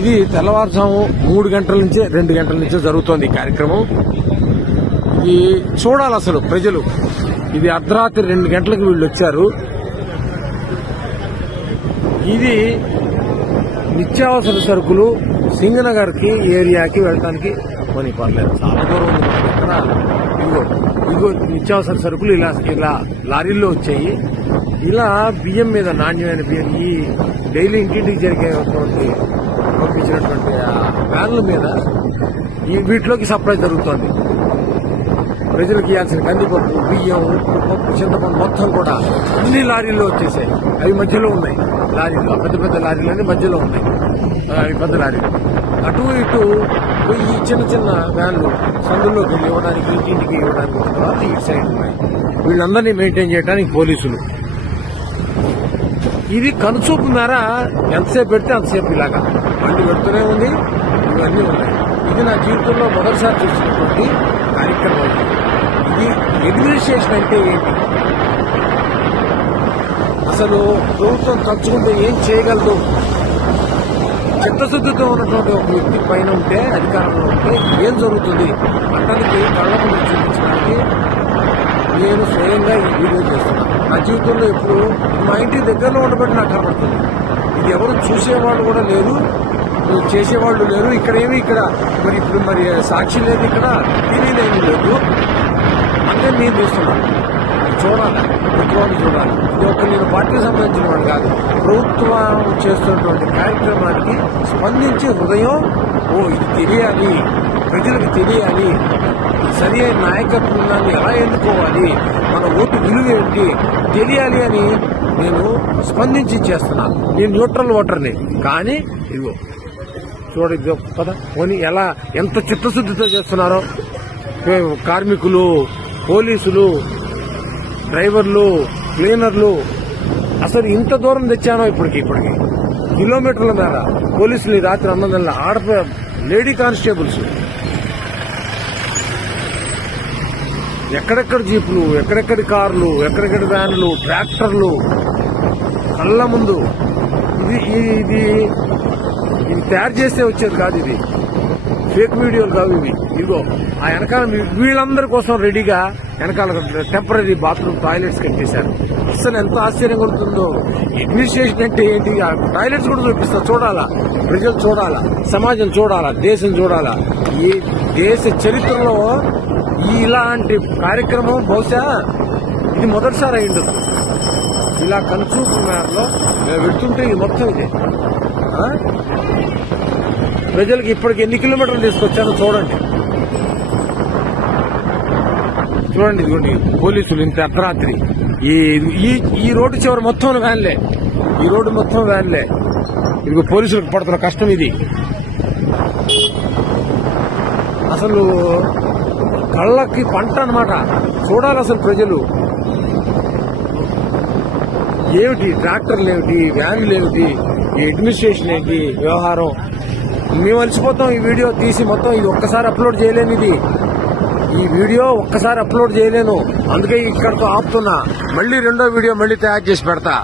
ఇది తెల్లవారుజాము మూడు గంటల నుంచే రెండు గంటల నుంచే జరుగుతోంది ఈ కార్యక్రమం. ఇది చూడాలి అసలు ప్రజలు. ఇది అర్ధరాత్రి రెండు గంటలకు వీళ్ళు వచ్చారు. ఇది నిత్యావసర సరుకులు సింగనగర్కి ఏరియాకి వెళ్ళడానికి పని పర్లేదు. చాలా దూరం ఇదిగో ఇదిగో నిత్యావసర సరుకులు ఇలా ఇలా లారీల్లో వచ్చాయి. ఇలా బియ్యం మీద నాణ్యమైన బియ్యం ఈ డైలీ ఇంటింటికి జరిగేటువంటి వ్యాన్ల మీద ఈ వీటిలోకి సప్లై జరుగుతోంది. ప్రజలకు ఇవ్వాల్సిన కందిపప్పు బియ్యం ఉప్పు పప్పు చింతపండు మొత్తం కూడా అన్ని లారీల్లో వచ్చేసాయి. అవి మధ్యలో ఉన్నాయి. లారీలు పెద్ద పెద్ద లారీలు అన్ని మధ్యలో ఉన్నాయి. అవి పెద్ద లారీలు. అటు ఇటు పోయి ఈ చిన్న చిన్న వ్యాన్లు సందుల్లోకి వెళ్ళి ఇవ్వడానికి ఇంటింటికి ఇవ్వడానికి తర్వాత వాళ్ళు ఇటు సైడ్ ఉన్నాయి. వీళ్ళందరినీ మెయింటైన్ చేయడానికి పోలీసులు. ఇది కనుచూపు మేర ఎంతసేపు పెడితే అంతసేపు ఇలాగా. బండి పెడుతూనే ఉంది ఇవన్నీ ఉన్నాయి. ఇది నా జీవితంలో మొదటిసారి చూసినటువంటి కార్యక్రమం. ఇది అడ్మినిస్ట్రేషన్ అంటే ఏంటి? అసలు ప్రభుత్వం తలుచుకుంటే ఏం చేయగలదు? చిత్తశుద్ధితో ఉన్నటువంటి ఒక వ్యక్తి పైన ఉంటే అధికారంలో ఉంటే ఏం జరుగుతుంది? అతనికి కళ్ళకు చూపించడానికి నేను స్వయంగా ఈ వీడియో చేస్తున్నాను నా జీవితంలో ఎప్పుడు మా ఇంటి దగ్గరలో ఉండబట్టి నాకు కనపడుతుంది ఇది ఎవరు చూసేవాళ్ళు కూడా లేరు చేసేవాళ్ళు లేరు. ఇక్కడ ఏమి ఇక్కడ? మరి ఇప్పుడు మరి సాక్షి లేదు ఇక్కడ తెలియదేమీ లేదు. అంటే నేను చూస్తున్నాను. చూడాలి. ప్రభుత్వాన్ని చూడాలి. ఇది ఒక నేను పార్టీకి సంబంధించిన వాడు కాదు. ప్రభుత్వం చేస్తున్నటువంటి కార్యక్రమానికి స్పందించి హృదయం ఓ ఇది తెలియాలి. ప్రజలకు తెలియాలి. సరి అయిన నాయకత్వాన్ని ఎలా ఎన్నుకోవాలి? మన ఓటు విలువ ఏంటి? తెలియాలి అని నేను స్పందించి చేస్తున్నాను. నేను న్యూట్రల్ ఓటర్ని. కానీ ఇదిగో చూడ కదా పోనీ ఎలా ఎంత చిత్తశుద్ధితో చేస్తున్నారో. కార్మికులు పోలీసులు డ్రైవర్లు క్లీనర్లు అసలు ఇంత దూరం తెచ్చానో ఇప్పటికి ఇప్పటికి. కిలోమీటర్ల మేర పోలీసులు రాత్రి అన్నదల్లా ఆడప లేడీ కానిస్టేబుల్స్. ఎక్కడెక్కడ జీపులు ఎక్కడెక్కడి కార్లు ఎక్కడెక్కడి వ్యాన్లు ట్రాక్టర్లు? కళ్ళ ముందు. ఇది ఇది ఇది తయారు చేస్తే వచ్చేది కాదు ఇది. ఫేక్ వీడియోలు కావు ఇవి. ఇదిగో ఆ వెనకాల వీళ్ళందరి కోసం రెడీగా వెనకాల టెంపరీ బాత్రూమ్ టాయిలెట్స్ కట్టేశారు. అసలు ఎంత ఆశ్చర్యంగా ఉంటుందో. అడ్మినిస్ట్రేషన్ అంటే ఏంటి? ఆ టాయిలెట్స్ కూడా చూపిస్తారు చూడాలా? ప్రజలు చూడాలా? సమాజం చూడాలా? దేశం చూడాలా? ఈ దేశ చరిత్రలో ఇలాంటి కార్యక్రమం బహుశా ఇది మొదటిసారి అయ్యిండు. ఇలా కనుచూపు మేరలో మేము పెడుతుంటే ఇది మొత్తం ఇది. ఆ? ప్రజలకు ఇప్పటికి ఎన్ని కిలోమీటర్లు తీసుకొచ్చానో చూడండి. చూడండి ఇదిగోండి పోలీసులు ఇంత అర్ధరాత్రి. ఈ ఈ ఈ రోడ్డు చివరి మొత్తం వ్యాన్లే. ఈ రోడ్డు మొత్తం వ్యాన్లే. ఇదిగో పోలీసులకు పడుతున్న కష్టం ఇది. అసలు కళ్ళకి పంట అనమాట చూడాలి అసలు ప్రజలు. ఏమిటి? ట్రాక్టర్లు ఏమిటి? వ్యాన్లు ఏమిటి? ఈ అడ్మినిస్ట్రేషన్ ఏంటి? వ్యవహారం. మేము అలసిపోతాం ఈ వీడియో తీసి మొత్తం ఇది ఒక్కసారి అప్లోడ్ చేయలేను ఇది. ఈ వీడియో ఒక్కసారి అప్లోడ్ చేయలేను. అందుకే ఇక్కడితో ఆపుతున్నా. మళ్ళీ రెండో వీడియో మళ్ళీ తయారు చేసి పెడతా.